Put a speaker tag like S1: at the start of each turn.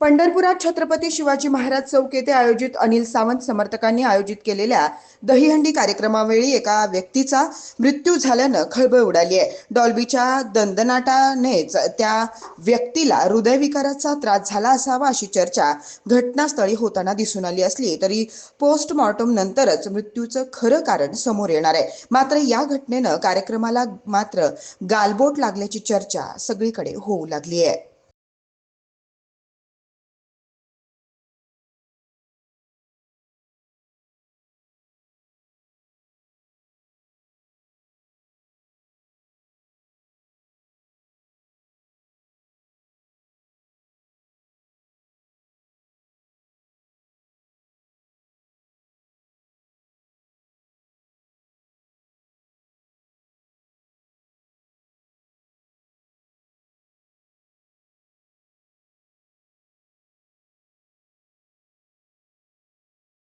S1: पंढरपुरात छत्रपती शिवाजी महाराज चौक येथे आयोजित अनिल सावंत समर्थकांनी आयोजित केलेल्या दहीहंडी कार्यक्रमावेळी एका व्यक्तीचा मृत्यू झाल्यानं खळबळ उडाली आहे. डॉल्बीच्या दंदनाटानेच त्या व्यक्तीला हृदयविकाराचा त्रास झाला असावा अशी चर्चा घटनास्थळी होताना दिसून आली असली तरी पोस्टमॉर्टम नंतरच मृत्यूचं खरं कारण समोर येणार आहे. मात्र या घटनेनं कार्यक्रमाला मात्र गालबोट लागल्याची चर्चा सगळीकडे होऊ लागली आहे.